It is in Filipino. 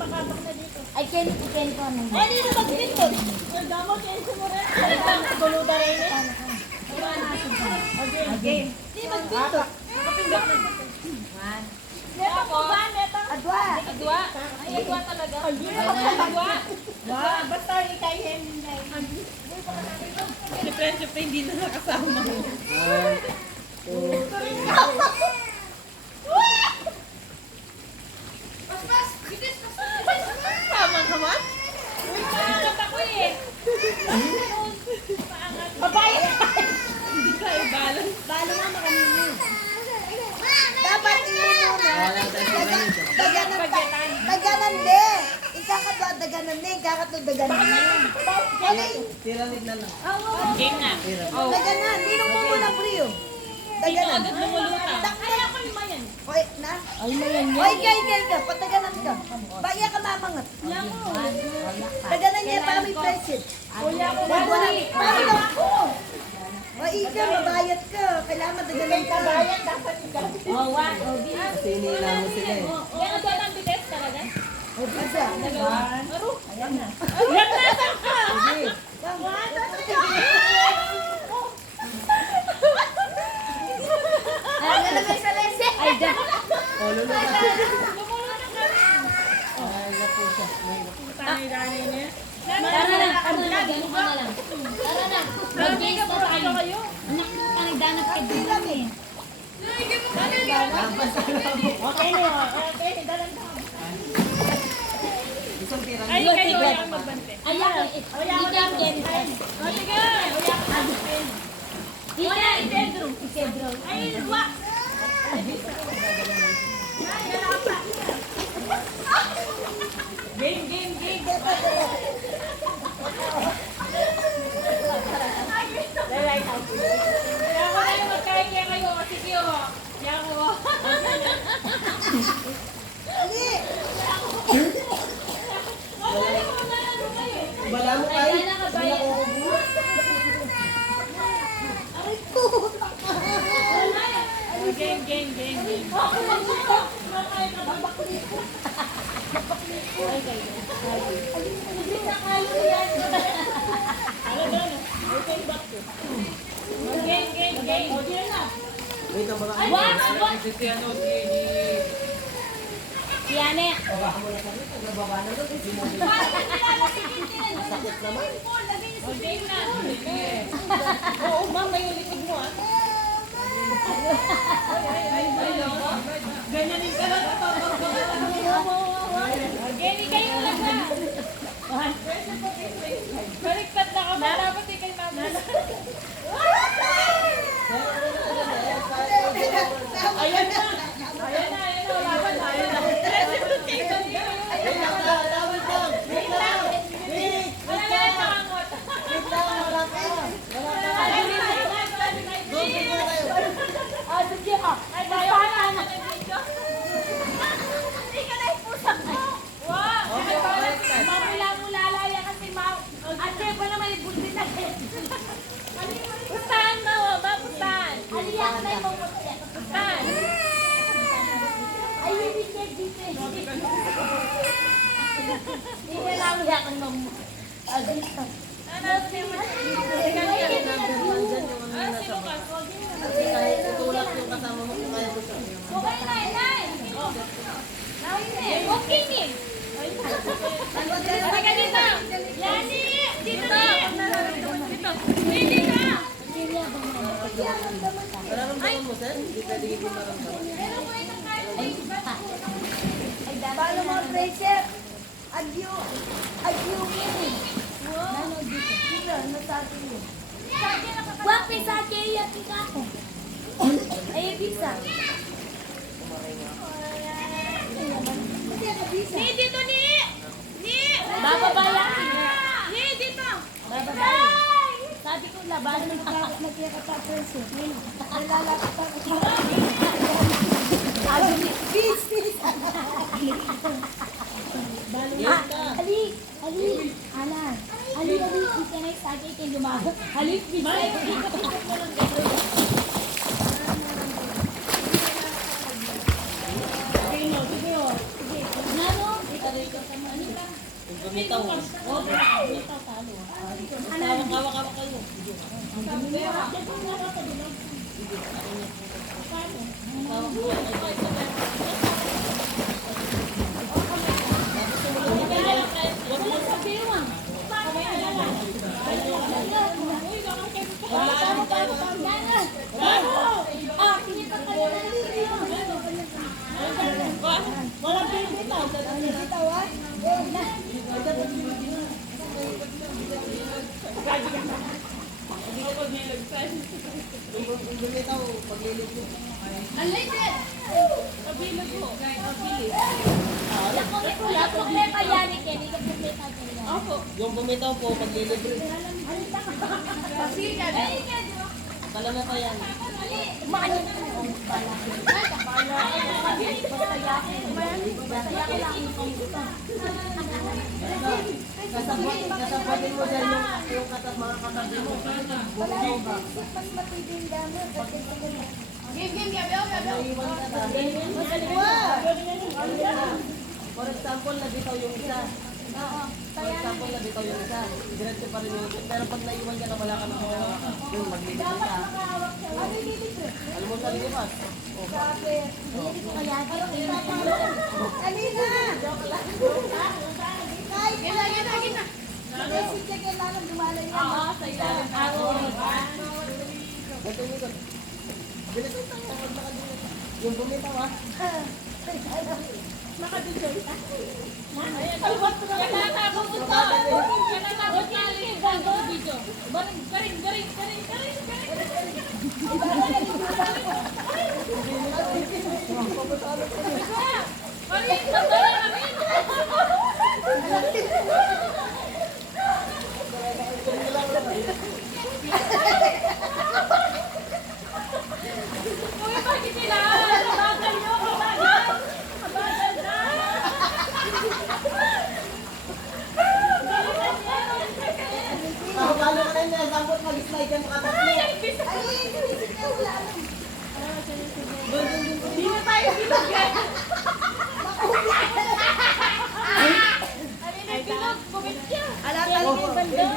Ay, Ken ko ano. Ay, dito mag-pintot. Ang damo, Ken mo rin. Tuluda rin eh. Okay. Di mag-pintot. Nakapindot na. One. Metang po ba? Metang. Adwa. Adwa. Ay, adwa talaga. Adwa. Wow, basta ikay Henday. Siyempre, hindi na nakasama. Tama ka man? Uy, paangat ako eh. Babae. Hindi ka i-balance. Balo nga makanini. Dapat ini muna. Daganan de. Ikakatlo daganan de. Ikakatlo daganan de. Tiralig na lang. Game na. Daganan. Di nung mo muna priyo. Daganan. Agad lumuluta. Ay, ako lima yan. Oy, na? Ay, na yan. Oy, kay ka. Pataganan ka. Baya ka mamangat. Daganan niya para may present. Kuya ko. Para daw ako. Oy, ikaw, mabayat ka. Kailangan madaganan ka. Bayad, dapat ikaw. Oh, one. Oh, bilis. Kasi nila mo sila eh. Yan ang doon ang bilis talaga. Oh, bisa. Aro. Ayan na. Yan na, saan ka? Ay, da. Oh, lulu na. Lumulunod ka rin. Ay, naku siya. Ay, naku. Tanay-tanay niya. Tara na, ganun ka na lang. Tara na. Mag-games na tayo. Anak, nagdanap ka din namin. Okay na yun. Okay, dalang ka. Isang tira. Ay, kayo yung magbante. Ayan, ikaw, Ken. O, sige. Ikedro. Ay, wa. Game. Kaya ko na yung magkaya kayo. Sige o. Kaya ko. Ali! Bala mo kayo. Hindi ako kubuha. Aray ko! Game. Game. Wait lang baka. Yane. Nababa na doon. Sakit naman. Game na. Oo, ma'am, may ulitin mo ah. Ganyanin ka lang. Game, kayo lang na. Baliktad na ka. Dapat ikay mama. Ayan na. Laban. Ayan na. Wala na yung pangangot. Ah, sige ka. Ay, tayo ka na. Hindi ka na ipusak mo. Wow. Mamula-mula laya kasi at pa naman ibultin na rin. Pustahan mo, ba? Pustahan. Aliyak na yung mga Pustahan. ay, bibigyan dito. Hindi ka lang yakan mo. Ah, dito. Sino ka? Kasi kahit tutulak yung kasama mo kung kaya gusto. Okay, Nay. Okay, ni. Halika dito. Yani. Dito. Dito. Dito. Nararamdaman mo, sir? Hindi pwede hindi maramdaman. Paano mo, Tracer? Adyo. Nano dito. Dito, nasabi mo. Wapi sa kaya kita ko. Ay, bisa. Ni, dito, ni. Bababaya. Ni, dito. Bababaya. Sabi ko, laban ng nagkaya ka pa, Tracer. Nalalapit ako. Sabi ni, peace. Ali. Alan. Ali, kita na yung sagay kayo lumago. Ali, Nano? Yung bumitaw. Oh, bumitaw talo. Hawak-hawak kayo. Huwag mo sabihin. Walang bibitaw. Bitaw ah. Yung bumitaw, paglilid mo. Kabilog ko. Yung problema yan, Kenny. Yung problema yan. Opo. Yung bumitaw po, paglilid mo. Kalama pa yan. Kasabatin mo dyan yung mga katabi mo. Bumitaw ba? Mas matibing damo. Naiwan ka na. For example, nabitaw yung isa. For example, nabitaw yung isa. Diretso pa rin yung isa. Pero pag naiwan ka na, wala ka na mahawakan. Yung maglilid ka. Alam mo sa lipas. Sabi. Alina! Si Jack yung lalong dumalay yan. Oo, sa ilalim. Ganito yung ikot. Bilisan tayo. Huwag nakadulot. Yung bumitaw ha. Palo ka na niya. Sambot mag-slide ka makatatlo. Alin, sinisip niya wala lang. Hindi na tayo binigyan. Alin ang bilog? Bumit siya. Ala talaga yung banda.